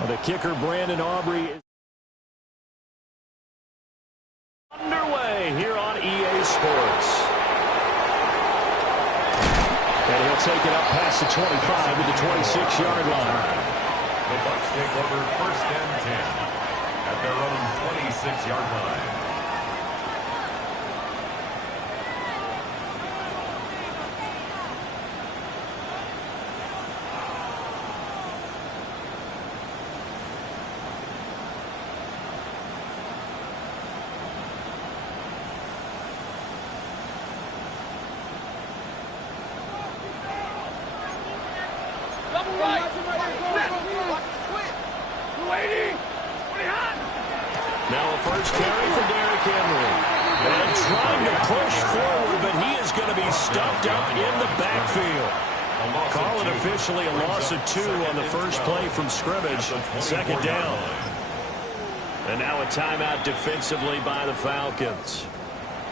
Well, the kicker, Brandon Aubrey, is underway here on EA Sports. And he'll take it up past the 25 to the 26-yard line. The Bucs take over 1st and 10 at their own 26-yard line. Now a first carry for Derrick Henry. And trying to push forward, but he is going to be stuffed up in the backfield. Call it officially a loss of 2 on the first play from scrimmage. 2nd down. And now a timeout defensively by the Falcons.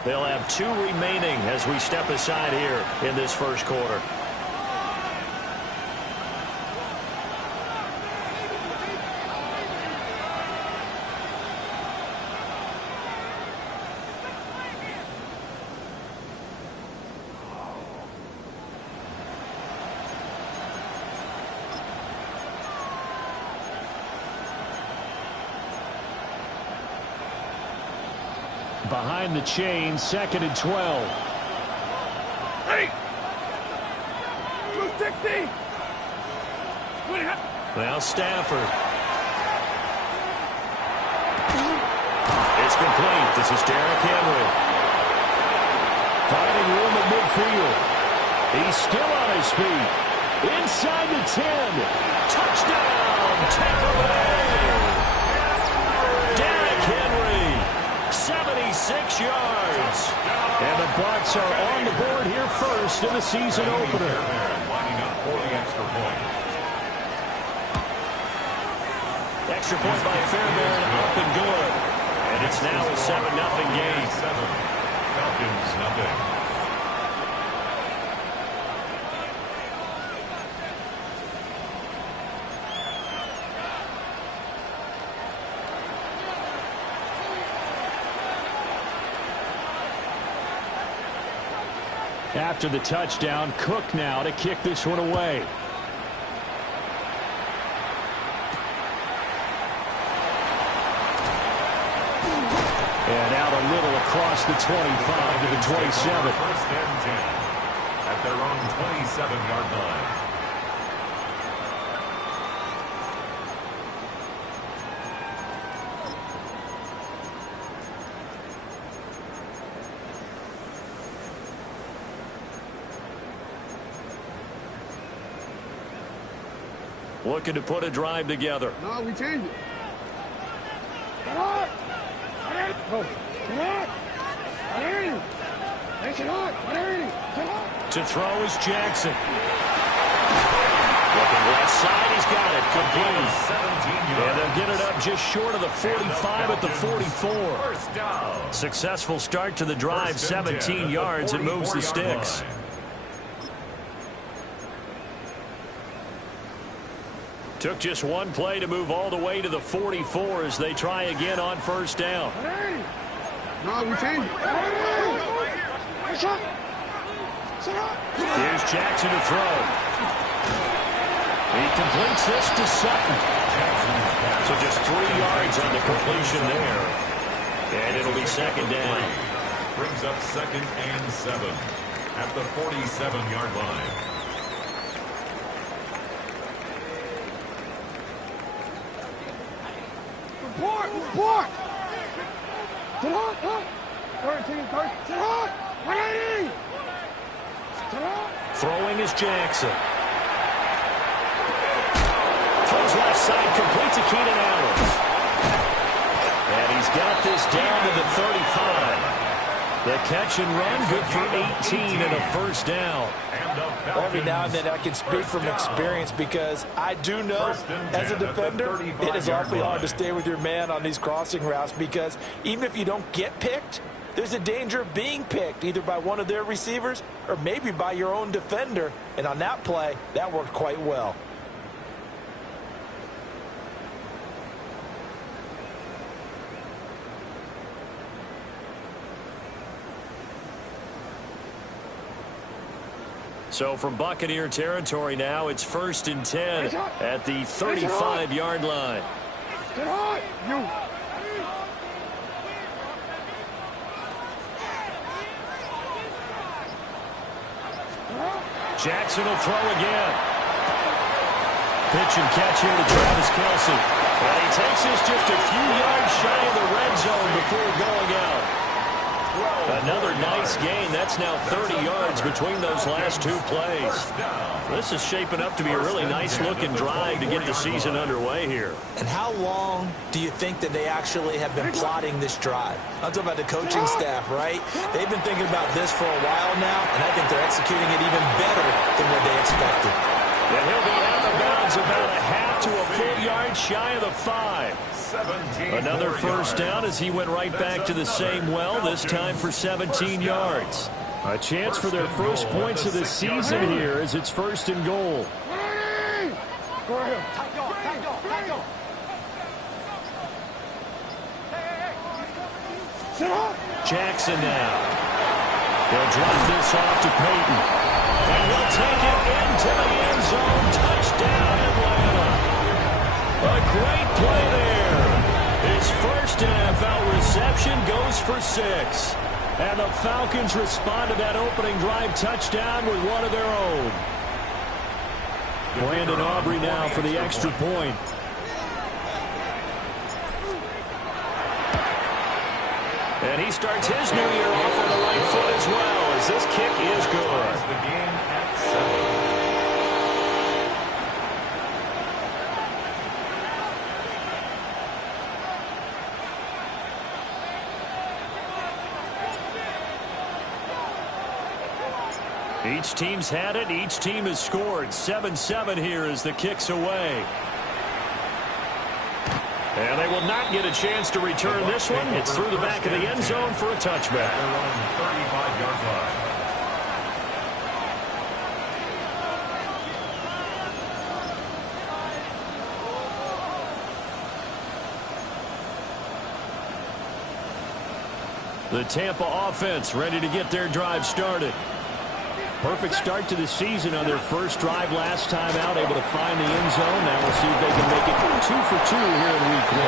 They'll have 2 remaining as we step aside here in this first quarter. Behind the chain, 2nd and 12. Hey! 260! Now Stafford. It's complete. This is Derrick Henry. Finding room at midfield. He's still on his feet. Inside the 10. Touchdown, Tampa Bay. Derrick Henry, 76 yards. And the Bucs are on the board here first in the season opener. Lining up for the extra point. Extra point by Fairbairn, up and good. And it's now a 7-0 game. 7. Falcons, nothing. After the touchdown, Cook now to kick this one away. And out a little across the 25 to the 27. 1st and 10 at their own 27-yard line. Looking to put a drive together. No, we changed it. Get up! Go. Get up! To throw is Jackson. Looking left side, he's got it. Complete. And they'll get it up just short of the 45 at the 44. Successful start to the drive, 17 yards, and moves the sticks. Took just one play to move all the way to the 44 as they try again on 1st down. No, we changed it. Here's Jackson to throw. He completes this to Sutton. So just 3 yards on the completion there. And it'll be 2nd down. Brings up 2nd and 7 at the 47-yard line. Report! Get on! Get on! 180! Throwing is Jackson. Throws left side, complete to Keenan Allen. And he's got this down to the 35. The catch and run, good for 18 and a 1st down. Every now and then I can speak from experience because I do know as a defender it is awfully hard to stay with your man on these crossing routes because even if you don't get picked, there's a danger of being picked either by one of their receivers or maybe by your own defender. And on that play, that worked quite well. So from Buccaneer territory now, it's 1st and 10 at the 35-yard line. Jackson will throw again. Pitch and catch here to Travis Kelce. And he takes this just a few yards shy of the red zone before going out. Another nice gain. That's now 30 yards between those last two plays. This is shaping up to be a really nice-looking drive to get the season underway here. And how long do you think that they actually have been plotting this drive? I'm talking about the coaching staff, right? They've been thinking about this for a while now, and I think they're executing it even better than what they expected. And he'll be out of bounds about a half to a full yard shy of the 5. Another first down as he went right back to the same well, this time for 17 yards. A chance for their first points of the season here as it's 1st and goal. Jackson now. They'll drop this off to Peyton. And he'll take it into the end zone. Touchdown, Atlanta. A great play there. His first NFL reception goes for 6. And the Falcons respond to that opening drive touchdown with one of their own. Brandon Aubrey now for the extra point. And he starts his new year off on the right foot as well, as this kick is good. The game at 7. Each team's had it. Each team has scored. 7-7 here as the kick's away. And they will not get a chance to return this one. It's through the back of the end zone for a touchback. They're on the 35-yard line. The Tampa offense ready to get their drive started. Perfect start to the season on their first drive last time out, able to find the end zone. Now we'll see if they can make it 2 for 2 here in week 1.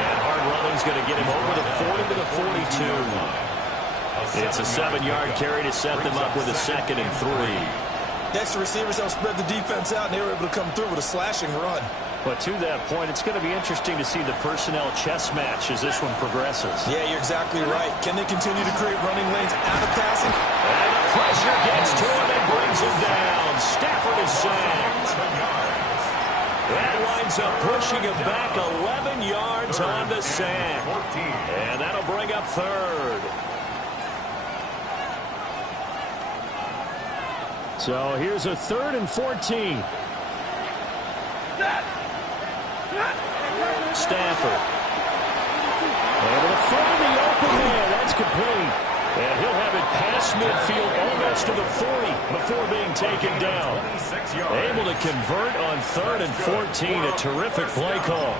And hard running's going to get him over the 40 to the 42. It's a 7-yard carry to set them up with a 2nd and 3. Next, the receivers helped spread the defense out, and they were able to come through with a slashing run. But to that point, it's going to be interesting to see the personnel chess match as this one progresses. Yeah, you're exactly right. Can they continue to create running lanes out of passing? And the pressure gets to him and brings him down. Stafford is sacked. That winds up pushing him back 11 yards on the sack. And that'll bring up 3rd. So here's a 3rd and 14. Stafford. Able to find the open man. That's complete. And he'll have it past midfield almost to the 40 before being taken down. Able to convert on 3rd and 14. A terrific play call.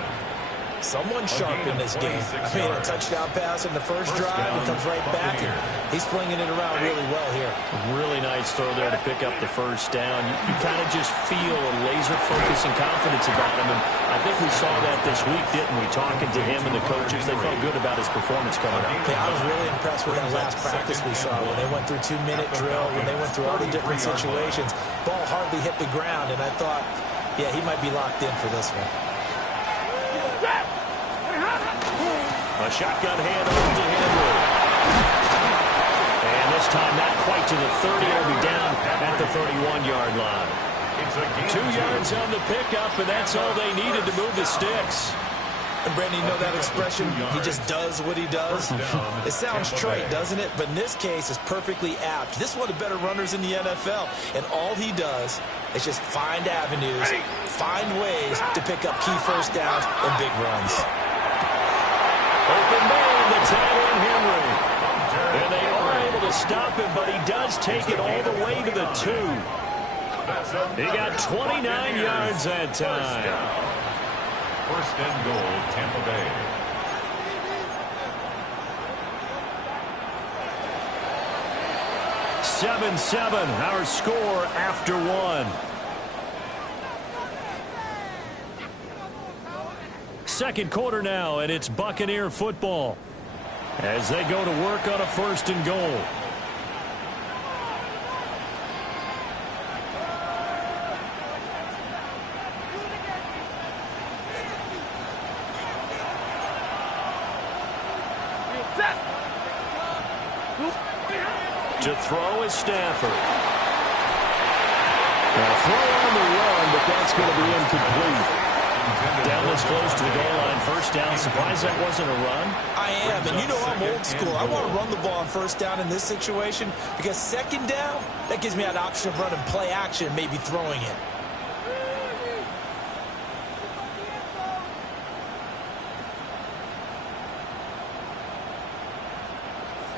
Someone sharp in this game. I mean, a touchdown pass in the first drive. He comes right back, and he's flinging it around really well here. Really nice throw there to pick up the first down. You kind of just feel a laser focus and confidence about him. And I think we saw that this week, didn't we? Talking to him and the coaches, they felt good about his performance coming up. Yeah, I was really impressed with that last practice we saw when they went through 2-minute drill, when they went through all the different situations. Ball hardly hit the ground, and I thought, yeah, he might be locked in for this one. A shotgun hand over to Henry. And this time not quite to the 30. It'll be down at the 31-yard line. 2 yards on the pickup, and that's all they needed to move the sticks. And Brandon, you know that expression? He just does what he does. It sounds trite, doesn't it? But in this case, it's perfectly apt. This is one of the better runners in the NFL. And all he does is just find avenues, find ways to pick up key first downs and big runs. Open man, the tight end Henry. And they are able to stop him, but he does take it all the way to the 2. He got 29 yards that time. 1st and goal, Tampa Bay. 7-7, our score after one. Second quarter now, and it's Buccaneer football as they go to work on a 1st and goal. To throw is Stafford. Now throw on the run, but that's going to be incomplete. Down this close to the goal line, 1st down. Surprised that wasn't a run? I am, and you know I'm old school. I want to run the ball on 1st down in this situation because 2nd down, that gives me an option of running play action and maybe throwing it.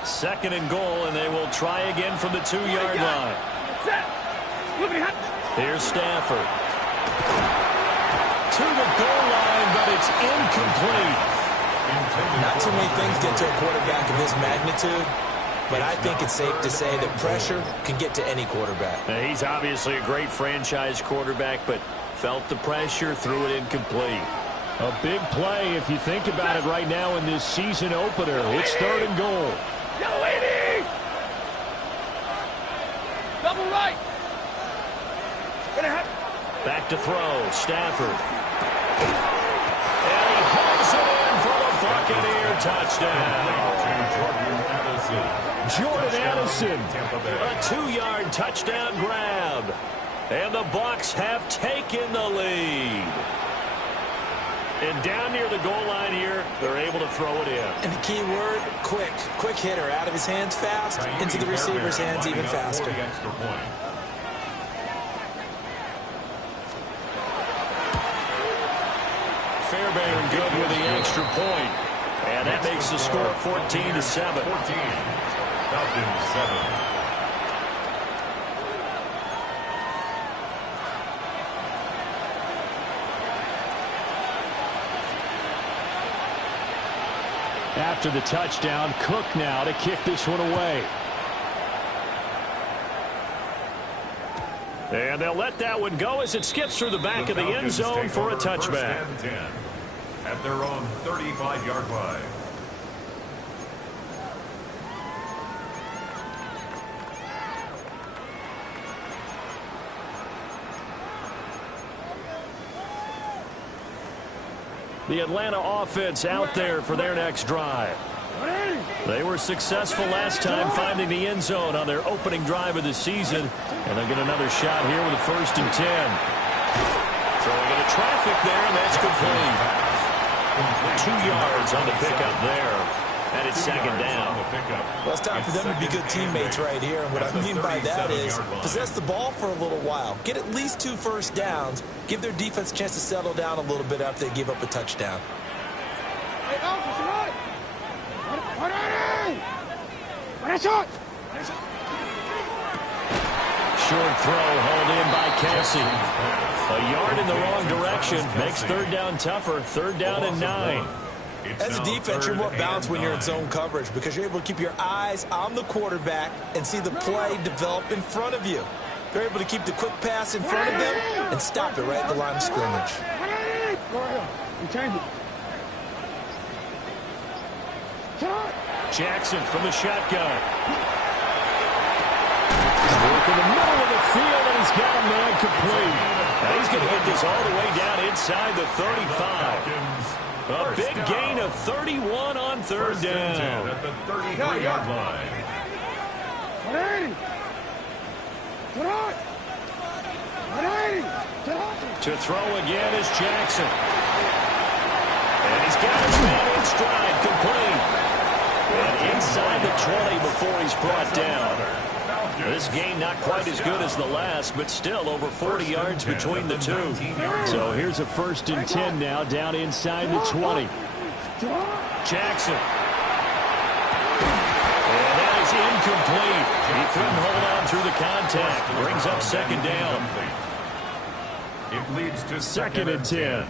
Second and goal, and they will try again from the 2-yard line. Here's Stafford. To the goal line, but it's incomplete. Not too many things get to a quarterback of this magnitude, but I think it's safe to say that pressure can get to any quarterback. Now, he's obviously a great franchise quarterback, but felt the pressure, threw it incomplete. A big play if you think about it right now in this season opener. It's 3rd and goal. Double right. Back to throw, Stafford. And he hauls it in for the Buccaneer touchdown. Jordan Addison, a 2-yard touchdown grab. And the Bucs have taken the lead. And down near the goal line here, they're able to throw it in. And the key word, quick. Quick hitter, out of his hands fast, into the receiver's hands even faster. Fairbairn good with the extra point. And that makes the score 14-7. 14. Falcons 7. After the touchdown, Cook now to kick this one away. And they'll let that one go as it skips through the back of the end zone for a touchback. At their own 35-yard line. The Atlanta offense out there for their next drive. They were successful last time finding the end zone on their opening drive of the season. And they'll get another shot here with a 1st and 10. Throwing into traffic there, and that's complete. 2 yards on the pickup there. And it's 2nd down. Well, it's time for them to be good teammates right here. And what I mean by that is possess the ball for a little while. Get at least 2 first downs. Give their defense a chance to settle down a little bit after they give up a touchdown. Short throw hauled in by Kelsey. A yard in the wrong direction makes 3rd down tougher. 3rd down and 9. As a defense, you're more balanced when you're in zone coverage because you're able to keep your eyes on the quarterback and see the play develop in front of you. They're able to keep the quick pass in front of them and stop it right at the line of scrimmage. Jackson from the shotgun. Work in the middle of the field, and he's got a man complete. Now he's going to get this all the way down inside the 35. A big gain of 31 on 3rd down. At the 33-yard line. To throw again is Jackson. And he's got his man in stride, complete. And inside the 20 before he's brought down. This game not quite as good as the last, but still over 40 yards between the two. So here's a 1st and 10 now, down inside the 20. Jackson. And that is incomplete. He couldn't hold on through the contact. Brings up 2nd down. It leads to 2nd and 10.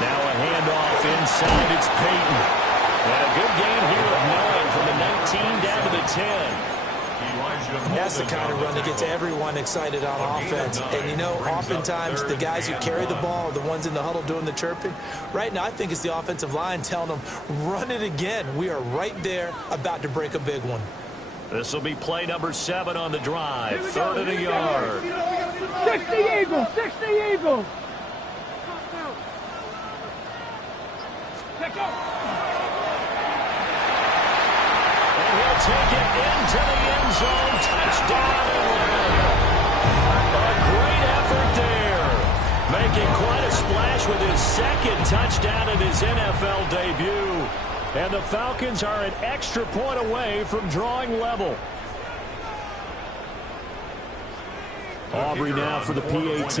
Now a handoff in inside, it's Peyton. And a good gain here of 9 from the 19 down to the 10. That's the kind of run that gets everyone excited on offense. And, you know, oftentimes the guys who carry the ball are the ones in the huddle doing the chirping. Right now, I think it's the offensive line telling them, run it again. We are right there about to break a big one. This will be play number 7 on the drive. 3rd and a yard. 60 Eagles! 60 Eagles! Pick up! And he'll take it into the end zone. Touchdown, Atlanta. A great effort there. Making quite a splash with his 2nd touchdown in his NFL debut. And the Falcons are an extra point away from drawing level. Aubrey now for the PAT.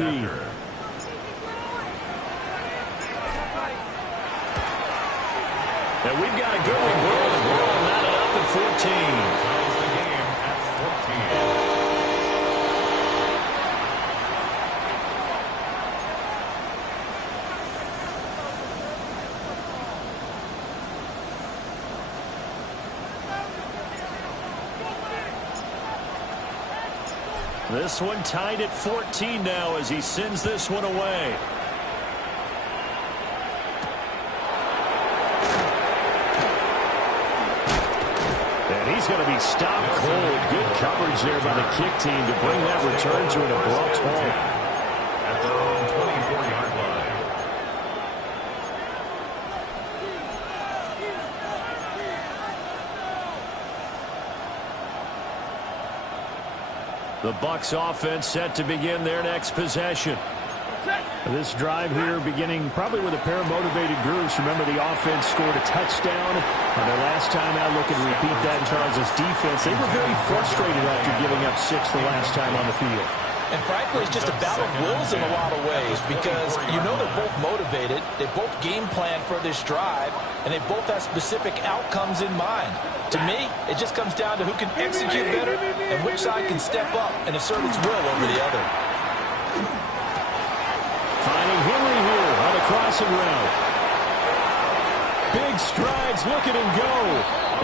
And we've got a good one going. We're all mounted up at 14. This one tied at 14 now as he sends this one away. And he's going to be stopped cold. Good coverage there by the kick team to bring that return to an abrupt halt. At their own 24-yard line. The Bucs offense set to begin their next possession. This drive here beginning probably with a pair of motivated groups. Remember, the offense scored a touchdown on their last time out. Looking to repeat that in Charles' defense. They were very frustrated after giving up 6 the last time on the field. And frankly, it's just a battle of wills in a lot of ways because you know they're both motivated. They both game plan for this drive, and they both have specific outcomes in mind. To me, it just comes down to who can execute better and which side can step up and assert its will over the other. Finding Henry here on the crossing route. Big strides, look at him go.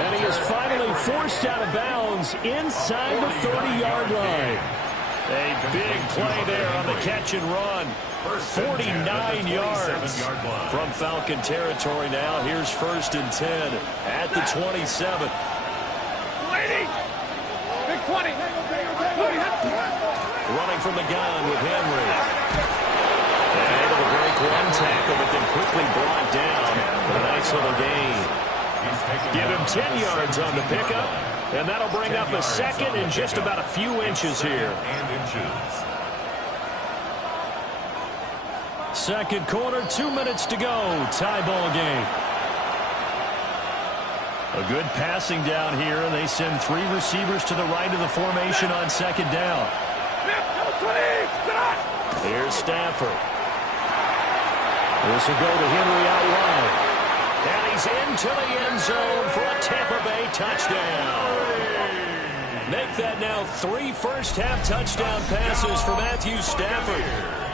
And he is finally forced out of bounds inside the 30-yard line. A big play there on the catch and run. 49 yards from Falcon territory now. Here's 1st and 10 at the 27. Big 20. Running from the gun with Henry. And able to break one tackle, but then quickly brought down with a nice little gain. Give him 10 yards on the pickup. And that'll bring up a 2nd and just about a few inches here. 2nd quarter, 2 minutes to go. Tie ball game. A good passing down here, and they send 3 receivers to the right of the formation on 2nd down. Here's Stafford. This will go to Henry out wide. And he's into the end zone for a Tampa Bay touchdown. Make that now 3 first-half touchdown passes for Matthew Stafford.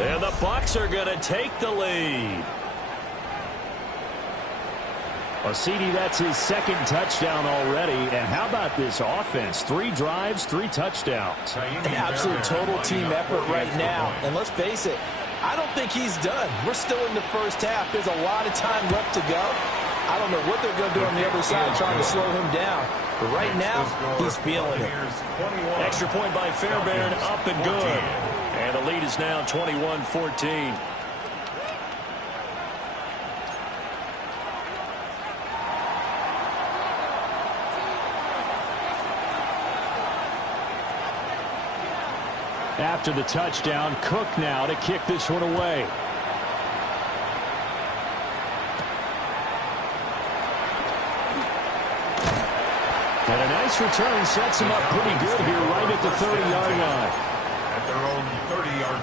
And the Bucs are going to take the lead. Well, CD, that's his 2nd touchdown already. And how about this offense? 3 drives, 3 touchdowns. An absolute total team effort right now. And let's face it, I don't think he's done. We're still in the first half. There's a lot of time left to go. I don't know what they're going to do on the other side trying to slow him down. But right now, he's feeling it. Extra point by Fairbairn, up and good. And the lead is now 21-14. After the touchdown, Cook now to kick this one away. And a nice return sets him up pretty good here right at the 30-yard line. At their own 30-yard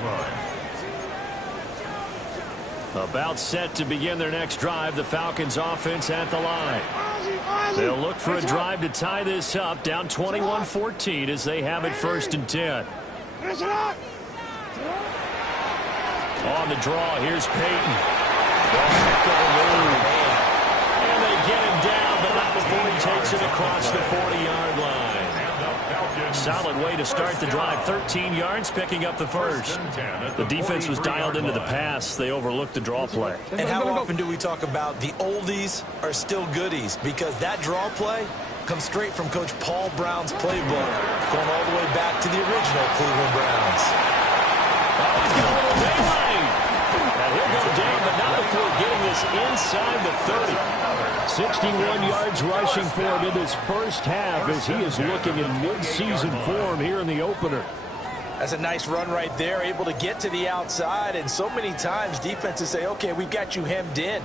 line. About set to begin their next drive, the Falcons offense at the line. They'll look for a drive to tie this up, down 21-14 as they have it 1st and 10. On the draw, here's Peyton. they get him down, but not before he takes it across the 40-yard line. Solid way to start the drive. 13 yards, picking up the first. The defense was dialed into the pass. They overlooked the draw play. And how often do we talk about the oldies are still goodies? Because that draw play comes straight from Coach Paul Brown's playbook, going all the way back to the original Cleveland Browns. Oh, he's got a little daylight. And he'll go down, but not before getting this inside the 30. 61 yards rushing for him in this first half as he is looking in mid-season form here in the opener. That's a nice run right there, able to get to the outside, and so many times defenses say, okay, we've got you hemmed in.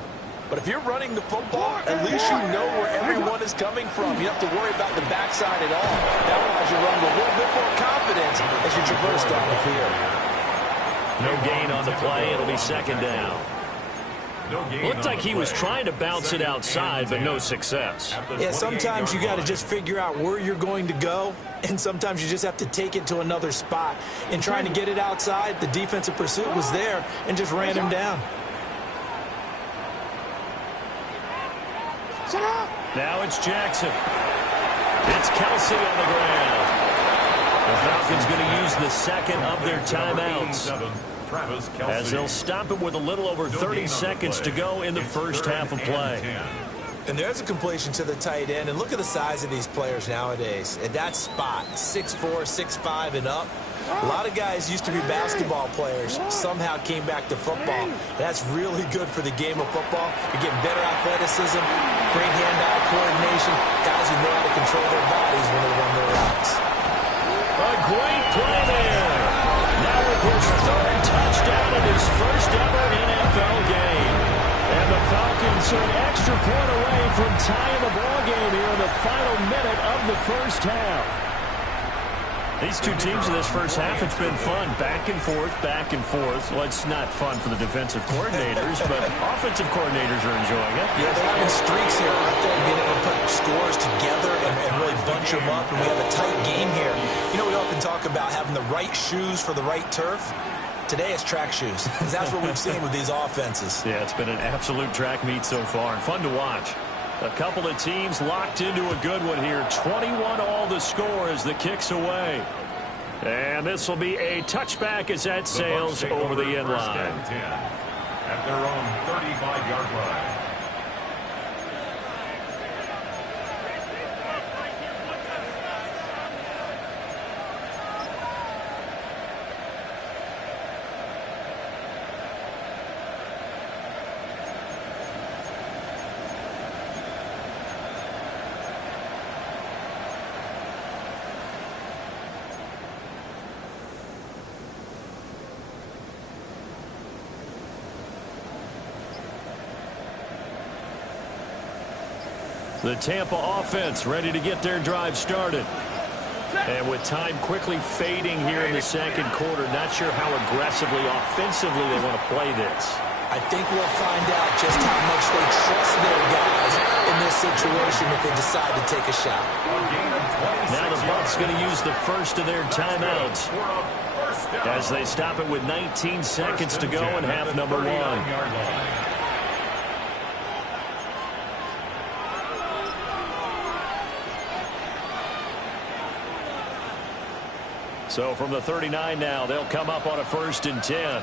But if you're running the football, at least you know where everyone is coming from. You don't have to worry about the backside at all. That allows you to run with a little bit more confidence as you traverse down the field. No gain on the play. It'll be second down. Looked like he was trying to bounce it outside, but no success. Yeah, sometimes you got to just figure out where you're going to go, and sometimes you just have to take it to another spot. In trying to get it outside, the defensive pursuit was there and just ran him down. Now it's Jackson. It's Kelsey on the ground. The Falcons going to use the second of their timeouts, as they'll stop it with a little over 30 seconds to go in the first half of play. And there's a completion to the tight end. And look at the size of these players nowadays. At that spot, 6'4", 6'5", and up. A lot of guys used to be basketball players, somehow came back to football. That's really good for the game of football. You're getting better athleticism, great hand-eye coordination, guys who know how to control their bodies when they run their routes. A great play there. Now with his third touchdown in his first ever NFL game. And the Falcons are an extra point away from tying the ball game here in the final minute of the first half. These two teams in this first half, it's been fun. Back and forth, back and forth. Well, it's not fun for the defensive coordinators, but offensive coordinators are enjoying it. Yeah, they're having streaks here, aren't they? Being able to put scores together and really bunch them up, and we have a tight game here. You know, we often talk about having the right shoes for the right turf. Today it's track shoes. That's what we've seen with these offenses. Yeah, it's been an absolute track meet so far, and fun to watch. A couple of teams locked into a good one here. 21-all the score as the kick's away. And this will be a touchback as that sails over the end line. At their own 35-yard line. The Tampa offense ready to get their drive started. And with time quickly fading here in the second quarter, not sure how aggressively, offensively they want to play this. I think we'll find out just how much they trust their guys in this situation if they decide to take a shot. Now the Bucs going to use the first of their timeouts as they stop it with 19 seconds to go in half number one. So from the 39 now, they'll come up on a 1st and 10.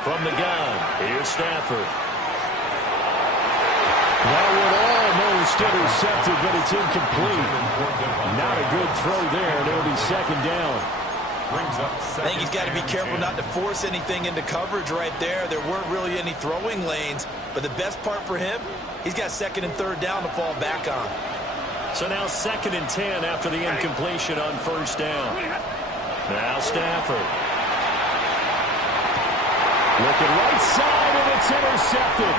From the gun, here's Stafford. That would almost intercepted, but it's incomplete. Not a good throw there, and it'll be second down. I think he's got to be careful not to force anything into coverage right there. There weren't really any throwing lanes, but the best part for him, he's got 2nd and 3rd down to fall back on. So now 2nd and 10 after the incompletion on 1st down. Now Stafford. Looking right side, and it's intercepted.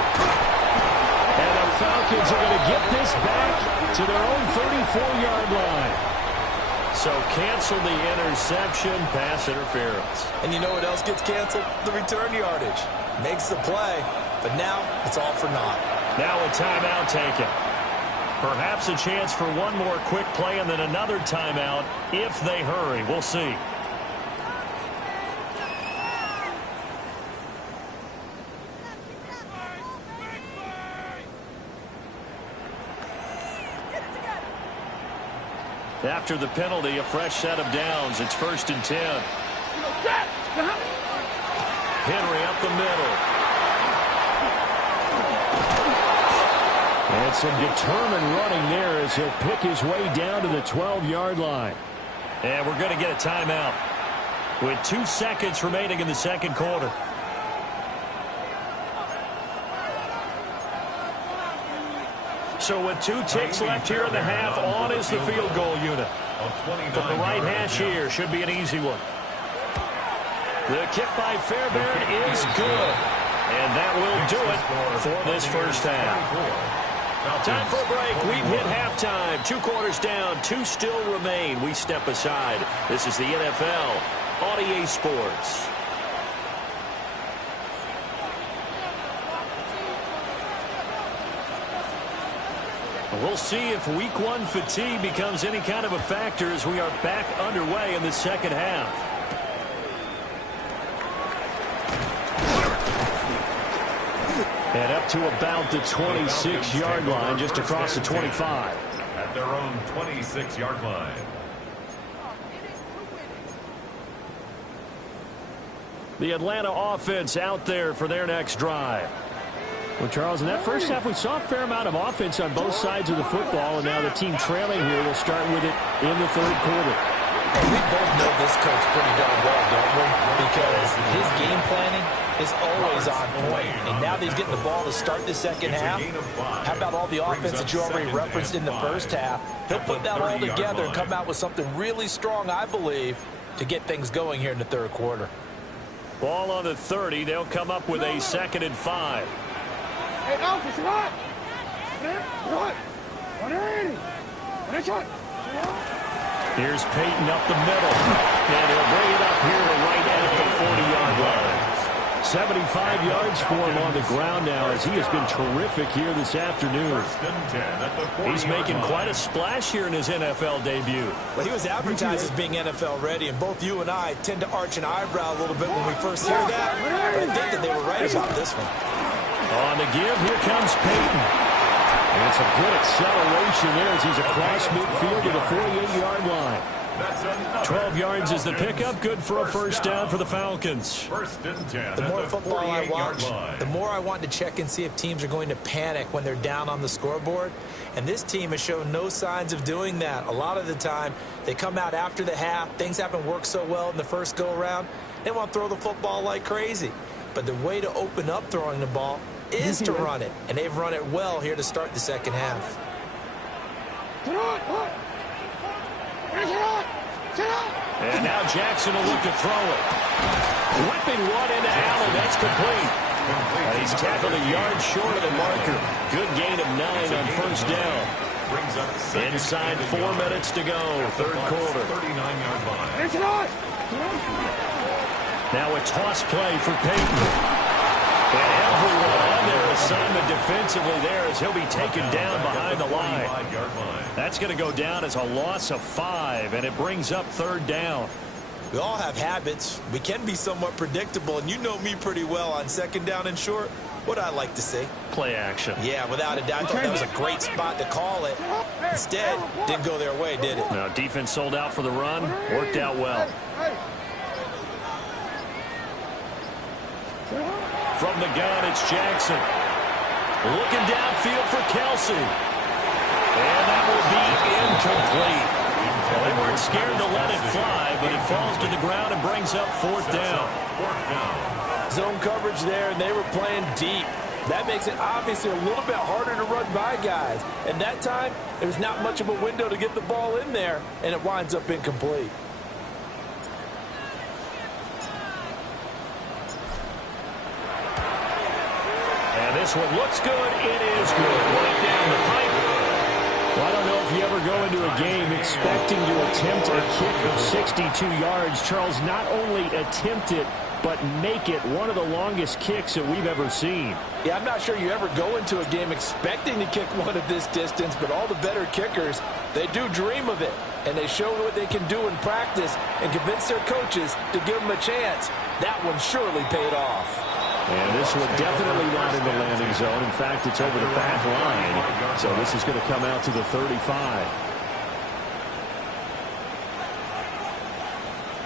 And the Falcons are going to get this back to their own 34-yard line. So cancel the interception, pass interference. And you know what else gets canceled? The return yardage. Makes the play, but now it's all for naught. Now a timeout taken. Perhaps a chance for one more quick play and then another timeout if they hurry. We'll see. After the penalty, a fresh set of downs. It's 1st and 10. Henry up the middle. And some determined running there as he'll pick his way down to the 12-yard line. And we're going to get a timeout with 2 seconds remaining in the second quarter. So with 2 ticks left here in the half, on is the field goal unit. From the right hash here, should be an easy one. The kick by Fairbairn is good. And that will do it for this first half. Time for a break. We've hit halftime. 2 quarters down, 2 still remain. We step aside. This is the NFL on EA Sports. We'll see if week 1 fatigue becomes any kind of a factor as we are back underway in the second half. And up to about the 26-yard line, just across the 25. At their own 26-yard line. The Atlanta offense out there for their next drive. Well, Charles, in that first half, we saw a fair amount of offense on both sides of the football, and now the team trailing here will start with it in the third quarter. We both know this coach pretty darn well, don't we? Because his game planning is always on point. And now that he's getting the ball to start the second half, how about all the offense that you already referenced in the first half? He'll put that all together and come out with something really strong, I believe, to get things going here in the third quarter. Ball on the 30. They'll come up with a 2nd and 5. Hey, Alfie, what? What? Here's Peyton up the middle. And he'll bring it up here to right at the 40-yard line. 75 yards for him on the ground now as he has been terrific here this afternoon. He's making quite a splash here in his NFL debut. Well, he was advertised as being NFL ready, and both you and I tend to arch an eyebrow a little bit when we first hear that. But I think that they were right about this one. On the give, here comes Peyton. And some good acceleration there as he's across midfield to the 48-yard line. 12 yards is the pickup. Good for a first down for the Falcons. The more football I watch, the more I want to check and see if teams are going to panic when they're down on the scoreboard. And this team has shown no signs of doing that. A lot of the time, they come out after the half. Things haven't worked so well in the first go-around. They want to throw the football like crazy. But the way to open up throwing the ball is to run it. And they've run it well here to start the second half. And now Jackson will look to throw it. Whipping one into Allen. That's complete. And he's tackled a yard short of the marker. Good gain of 9 on first down. Inside 4 minutes to go. Third quarter. Now a toss play for Peyton. And everyone on their assignment defensively there as he'll be taken down behind the line. That's going to go down as a loss of 5, and it brings up third down. We all have habits. We can be somewhat predictable, and you know me pretty well on second down and short. What I like to see. Play action. Yeah, without a doubt. I thought that was a great spot to call it. Instead, didn't go their way, did it? Now, defense sold out for the run. Worked out well. From the gun, it's Jackson. Looking downfield for Kelsey. And that will be incomplete. Well, they weren't scared to let it fly, but it falls to the ground and brings up fourth down. Zone coverage there, and they were playing deep. That makes it obviously a little bit harder to run by guys. And that time, there's not much of a window to get the ball in there, and it winds up incomplete. And this one looks good. It is good. Right down the pipe. Well, I don't know if you ever go into a game expecting to attempt a kick of 62 yards. Charles, not only attempt it, but make it one of the longest kicks that we've ever seen. Yeah, I'm not sure you ever go into a game expecting to kick one of this distance, but all the better kickers, they do dream of it. And they show what they can do in practice and convince their coaches to give them a chance. That one surely paid off. And this one definitely not in the landing zone. In fact, it's over the back line. So this is going to come out to the 35.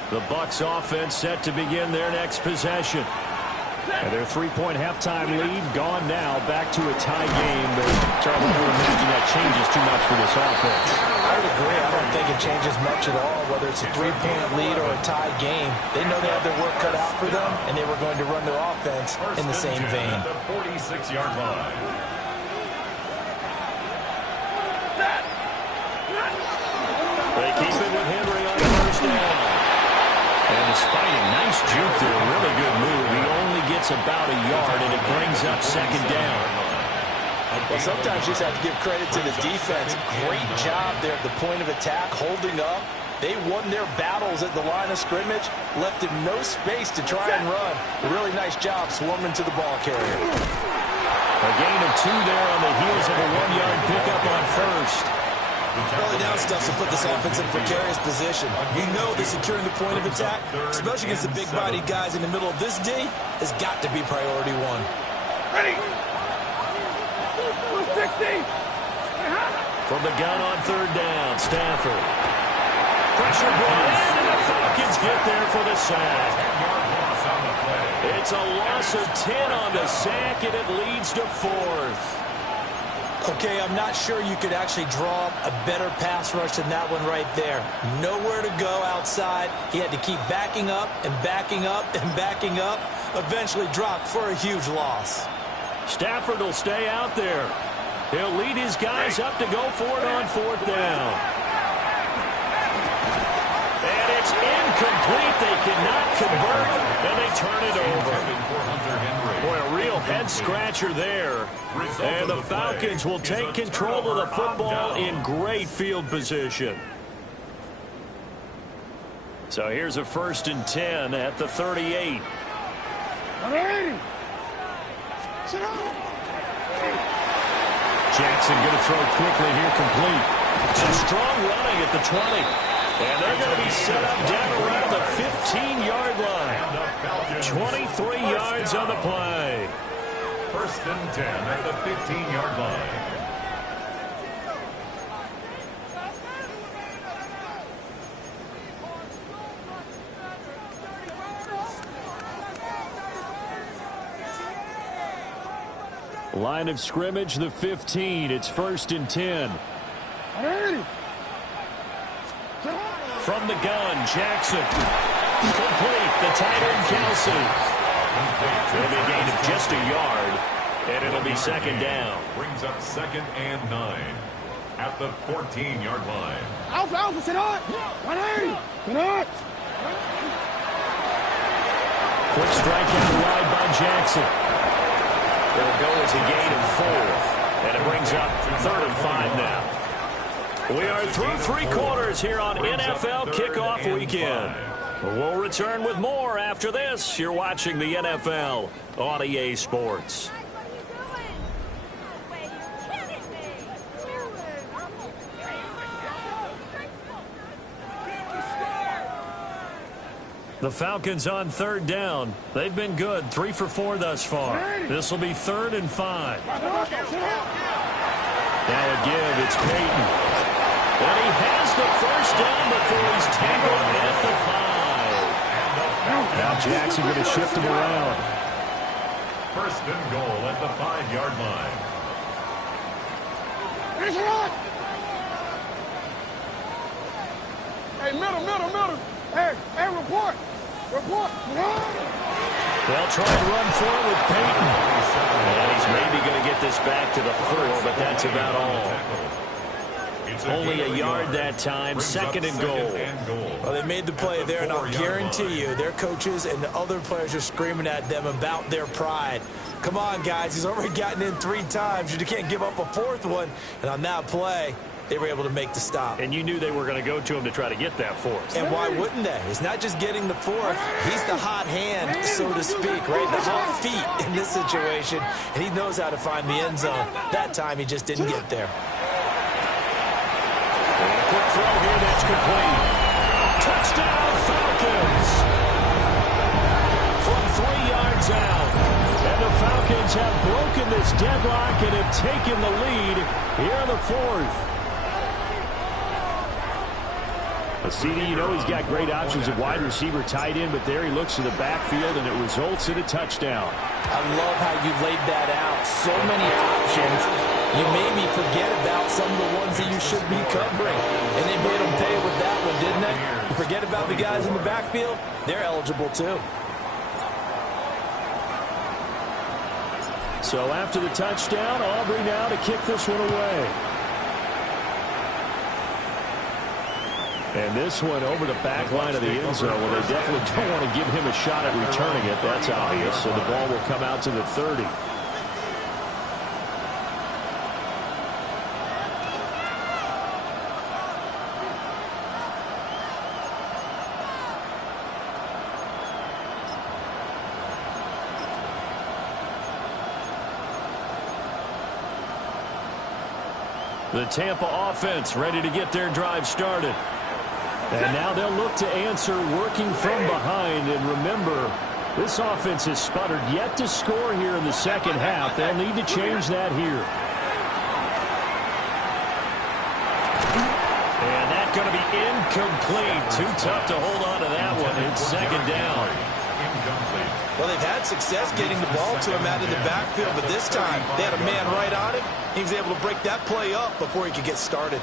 The Bucs offense set to begin their next possession. And their three-point halftime lead gone now. Back to a tie game. But Charles, I don't imagine that changes too much for this offense. I would agree. I don't think it changes much at all, whether it's a three-point lead or a tie game. They know they have their work cut out for them, and they were going to run their offense in the same vein. The 46-yard line. They keep it with Henry on the first down. And despite a nice juke there, a really good move, he only gets about a yard, and it brings up second down. Well, sometimes you just have to give credit to the defense. Great job there at the point of attack, holding up. They won their battles at the line of scrimmage, left him no space to try and run. A really nice job swarming to the ball carrier. A gain of 2 there on the heels of a 1-yard pickup on first. Early down stuff to put this offense in a precarious position. You know that securing the point of attack, especially against the big-bodied guys in the middle of this D, has got to be priority one. Ready. 260. From the gun on third down, Stafford. Pressure brought in, and the Falcons get there for the sack. It's a loss of 10 on the sack, and it leads to 4th. Okay, I'm not sure you could actually draw a better pass rush than that one right there. Nowhere to go outside. He had to keep backing up and backing up and backing up. Eventually dropped for a huge loss. Stafford will stay out there. He'll lead his guys up to go for it on 4th down. And it's incomplete. They cannot convert, and they turn it over. Boy, a real head-scratcher there. And the Falcons will take control of the football in great field position. So here's a 1st and 10 at the 38. 180. Sit down. Jackson going to throw quickly here, complete. Some strong running at the 20. And they're going to be set up down around the 15-yard line. 23 yards on the play. 1st and 10 at the 15-yard line. Line of scrimmage, the 15. It's 1st and 10. 180. From the gun, Jackson. Complete. The tight end, Kelsey. It'll be a gain of just a yard, and it'll be 2nd down. Brings up 2nd and 9 at the 14-yard line. Alpha, sit on. 180. Sit on. Quick strike out wide by Jackson. It'll go as a gain of 4, and it brings up 3rd and 5 now. We are through 3 quarters here on NFL Kickoff Weekend. We'll return with more after this. You're watching the NFL on EA Sports. The Falcons on 3rd down. They've been good, 3 for 4 thus far. This will be 3rd and 5. Now a give, it's Peyton. And he has the 1st down before he's tangled at the 5. Now Jackson going to shift him around. 1st and goal at the 5-yard line. Hey, middle. Hey, report. They'll try and run for it with Peyton. And he's maybe going to get this back to the 4, but that's about all. Only a yard that time, 2nd and goal. Well, they made the play there, and I'll guarantee you their coaches and the other players are screaming at them about their pride. Come on, guys. He's already gotten in 3 times. You can't give up a 4th one. And on that play, they were able to make the stop. And you knew they were going to go to him to try to get that 4th. And why wouldn't they? It's not just getting the 4th. He's the hot hand, so to speak, right? The hot feet in this situation. And he knows how to find the end zone. That time, he just didn't get there. Quick throw here, that's complete. Touchdown, Falcons! From 3 yards out. And the Falcons have broken this deadlock and have taken the lead here in the 4th. CD, you know he's got great options at wide receiver, tight end, but there he looks to the backfield, and it results in a touchdown. I love how you laid that out. So many options. You maybe forget about some of the ones that you should be covering. And they made them pay with that one, didn't they? You forget about the guys in the backfield, they're eligible too. So after the touchdown, Aubrey now to kick this one away. And this one over the back line of the end zone. Well, they definitely don't want to give him a shot at returning it. That's obvious. So the ball will come out to the 30. The Tampa offense ready to get their drive started. And now they'll look to answer working from behind. And remember, this offense has sputtered yet to score here in the second half. They'll need to change that here. And that's going to be incomplete. Too tough to hold on to that one. It's second down. Well, they've had success getting the ball to him out of the backfield, but this time they had a man right on him. He was able to break that play up before he could get started.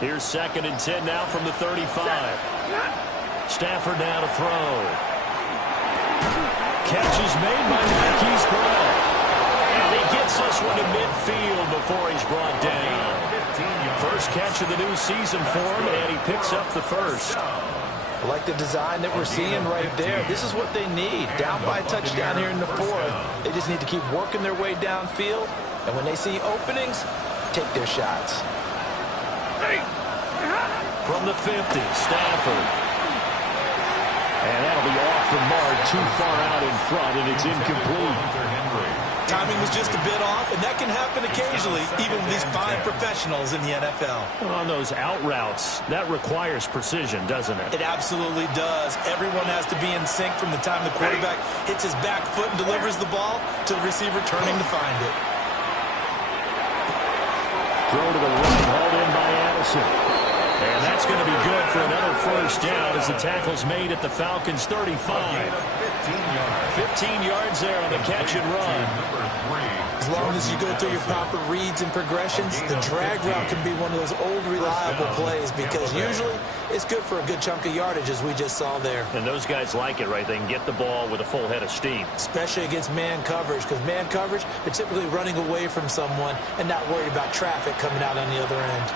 Here's 2nd and 10 now from the 35. Stafford now to throw. Catch is made by Marquise Brown. And he gets this one to midfield before he's brought down. First catch of the new season for him, and he picks up the first. I like the design that we're seeing right there. This is what they need. Down by a touchdown here in the 4th. They just need to keep working their way downfield. And when they see openings, take their shots. From the 50, Stafford. And that'll be off the mark, too far out in front, and it's incomplete. Timing was just a bit off, and that can happen occasionally, even with these fine professionals in the NFL. On those out routes, that requires precision, doesn't it? It absolutely does. Everyone has to be in sync from the time the quarterback hits his back foot and delivers the ball to the receiver turning to find it. Throw to the right, hauled in by Addison. And that's going to be good for another first down as the tackle's made at the Falcons' 35. 15 yards there on the catch and run. As long as you go through your proper reads and progressions, the drag route can be one of those old reliable plays because usually it's good for a good chunk of yardage as we just saw there. And those guys like it, right? They can get the ball with a full head of steam. Especially against man coverage because man coverage, they're typically running away from someone and not worried about traffic coming out on the other end.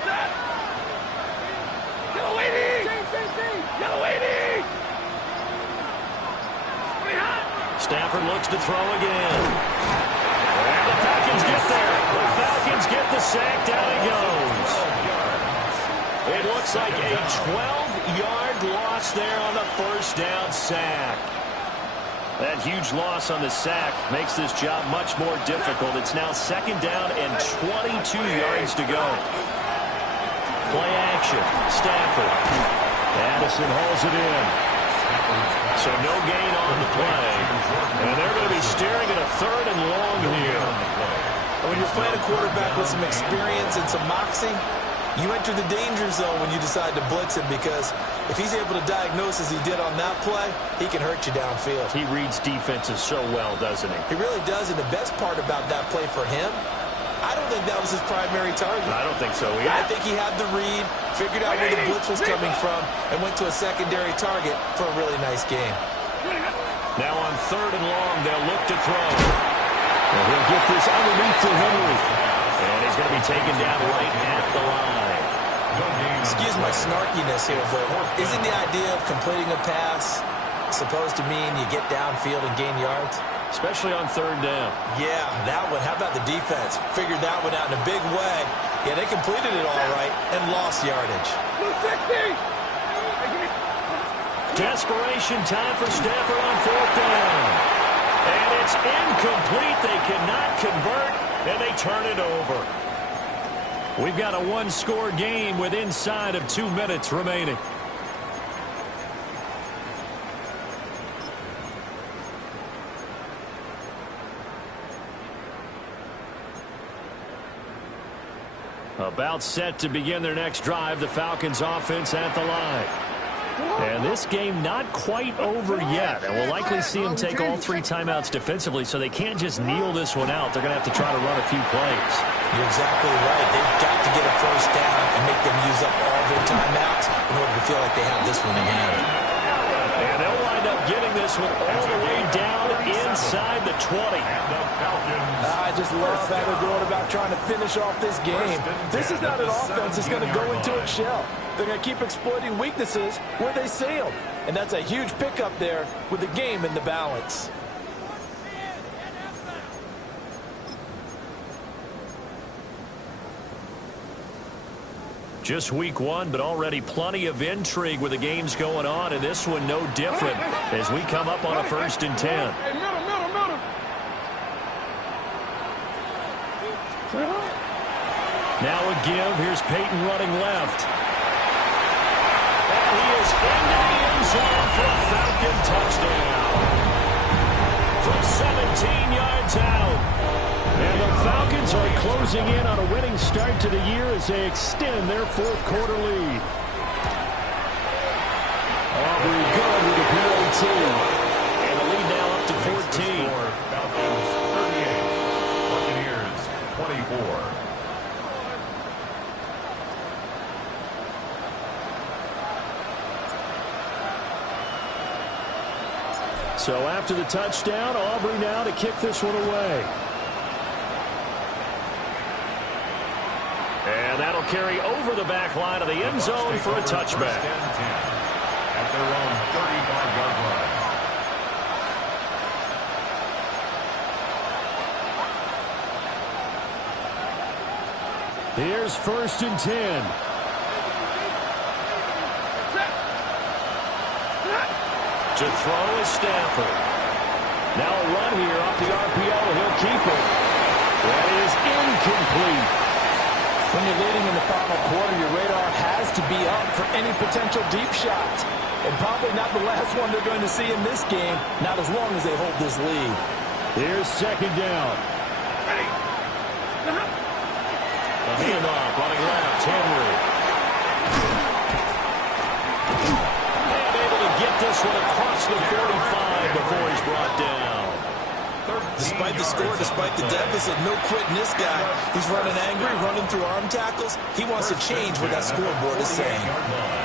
Stafford looks to throw again. And the Falcons get there. The Falcons get the sack. Down he goes. It looks like a 12-yard loss there on the first down sack. That huge loss on the sack makes this job much more difficult. It's now 2nd down and 22 yards to go. Play action. Stafford. Addison hauls it in. So no gain on the play. And they're going to be staring at a 3rd and long here. When you're playing a quarterback with some experience and some moxie, you enter the danger zone when you decide to blitz him because if he's able to diagnose as he did on that play, he can hurt you downfield. He reads defenses so well, doesn't he? He really does, and the best part about that play for him, I don't think that was his primary target. I don't think so either. I think he had the read, figured out where the blitz was coming from, and went to a secondary target for a really nice game. Now on 3rd and long, they'll look to throw. And he'll get this underneath to Henry. And he's going to be taken down right at the line. Excuse my snarkiness here, but isn't the idea of completing a pass supposed to mean you get downfield and gain yards? Especially on 3rd down. Yeah, that one. How about the defense? Figured that one out in a big way. Yeah, they completed it all right and lost yardage. Desperation time for Stafford on 4th down. And it's incomplete. They cannot convert. and they turn it over. We've got a one-score game with inside of 2 minutes remaining. About set to begin their next drive, the Falcons offense at the line. And this game not quite over yet. And we'll likely see them take all 3 timeouts defensively, so they can't just kneel this one out. They're going to have to try to run a few plays. You're exactly right. They've got to get a first down and make them use up all their timeouts in order to feel like they have this one in hand. And they'll wind up getting this one all the way down inside the 20. I just love how they're going about trying to finish off this game. This is not an offense that's going to go into its shell. They're going to keep exploiting weaknesses where they see them. And that's a huge pickup there with the game in the balance. Just week 1, but already plenty of intrigue with the games going on, and this one no different as we come up on a 1st and 10. Hey, middle. Now a give. Here's Peyton running left. And he is into the end zone for a Falcon touchdown. From 17 yards out. And the Falcons are closing in on a winning start to the year as they extend their 4th quarter lead. Aubrey good with the PAT. And the lead now up to 14. Falcons 38, Buccaneers 24. So after the touchdown, Aubrey now to kick this one away. And that'll carry over the back line of the end zone for a touchback. At their own 35-yard line. Here's 1st and 10. To throw is Stafford. Now a run here off the RPO. He'll keep it. That is incomplete. When you're leading in the final quarter, your radar has to be up for any potential deep shots. And probably not the last one they're going to see in this game, not as long as they hold this lead. Here's 2nd down. A handoff running left, Henry. And able to get this one across the 45 before he's brought down. Despite the score, despite the deficit, no quitting this guy. He's running angry, running through arm tackles. He wants to change what that scoreboard is saying.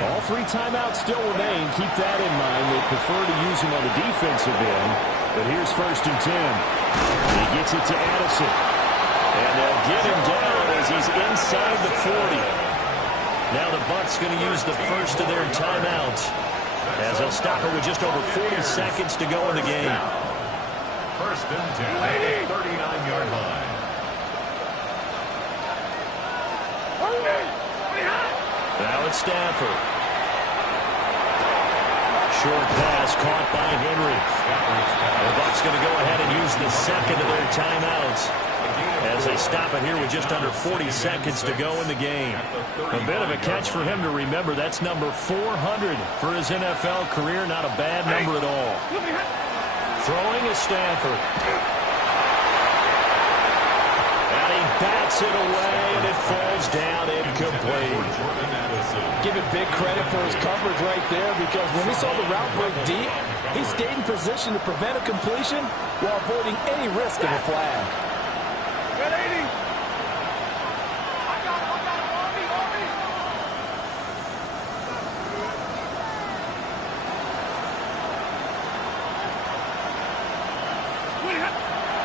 All 3 timeouts still remain. Keep that in mind. They prefer to use him on the defensive end. But here's 1st and 10. He gets it to Addison. And they'll get him down as he's inside the 40. Now the Bucs going to use the first of their timeouts as they'll stop it with just over 40 seconds to go in the game. 1st and 10, 39-yard line. Now it's Stafford. Short pass caught by Henry. The Bucs going to go ahead and use the second of their timeouts as they stop it here with just under 40 seconds to go in the game. A bit of a catch for him to remember. That's number 400 for his NFL career. Not a bad number at all. Throwing is Stafford. And he bats it away, and it falls down incomplete. Give it big credit for his coverage right there, because when he saw the route break deep, he stayed in position to prevent a completion while avoiding any risk of a flag.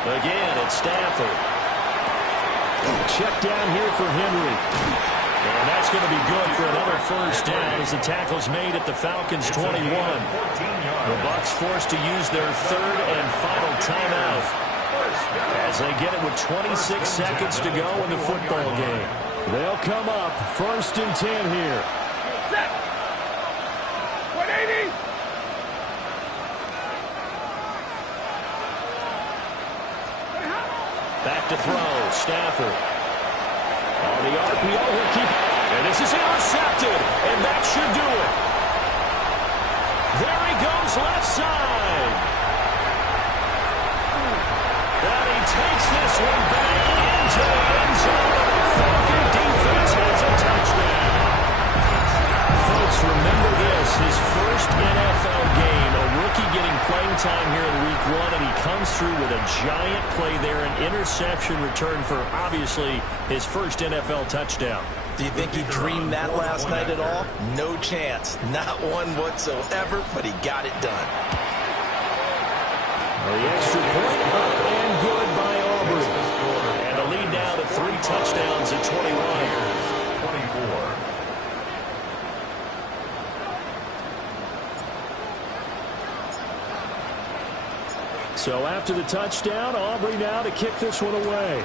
Again, it's Stafford. Check down here for Henry. And that's going to be good for another first down as the tackle's made at the Falcons' 21. The Bucs forced to use their 3rd and final timeout as they get it with 26 seconds to go in the football game. They'll come up 1st and 10 here. 180. Back to throw. Stafford. On the RPO, he'll keep it. And this is intercepted. And that should do it. There he goes left side. And he takes this one back into the end zone. The Falcon defense has a touchdown. Folks, remember this, his first NFL game, a rookie getting playing time here in week 1, and he comes through with a giant play there, an interception return for, obviously, his first NFL touchdown. Do you think he dreamed that last night at all? No chance. Not one whatsoever, but he got it done. Well, the extra point up and good by Aubrey. And the lead now to 3 touchdowns at 21. 24. So after the touchdown, Aubrey now to kick this one away.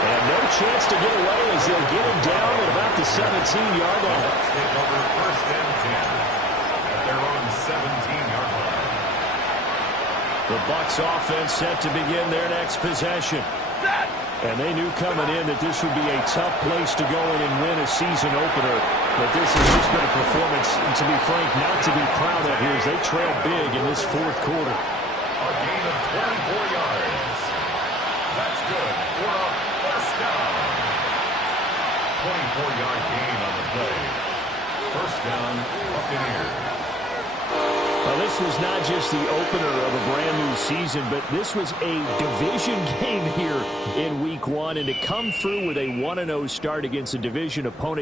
And no chance to get away as they'll get him down at about the 17-yard line. Take over first and 10 at their own 17-yard line. The Bucs offense set to begin their next possession. And they knew coming in that this would be a tough place to go in and win a season opener. But this has just been a performance, to be frank, not to be proud of here as they trail big in this fourth quarter. A gain of 24 yards. That's good for a first down. 24-yard gain on the play. First down, Buccaneers. Well, this was not just the opener of a brand-new season, but this was a division game here in week 1. And to come through with a 1-0 start against a division opponent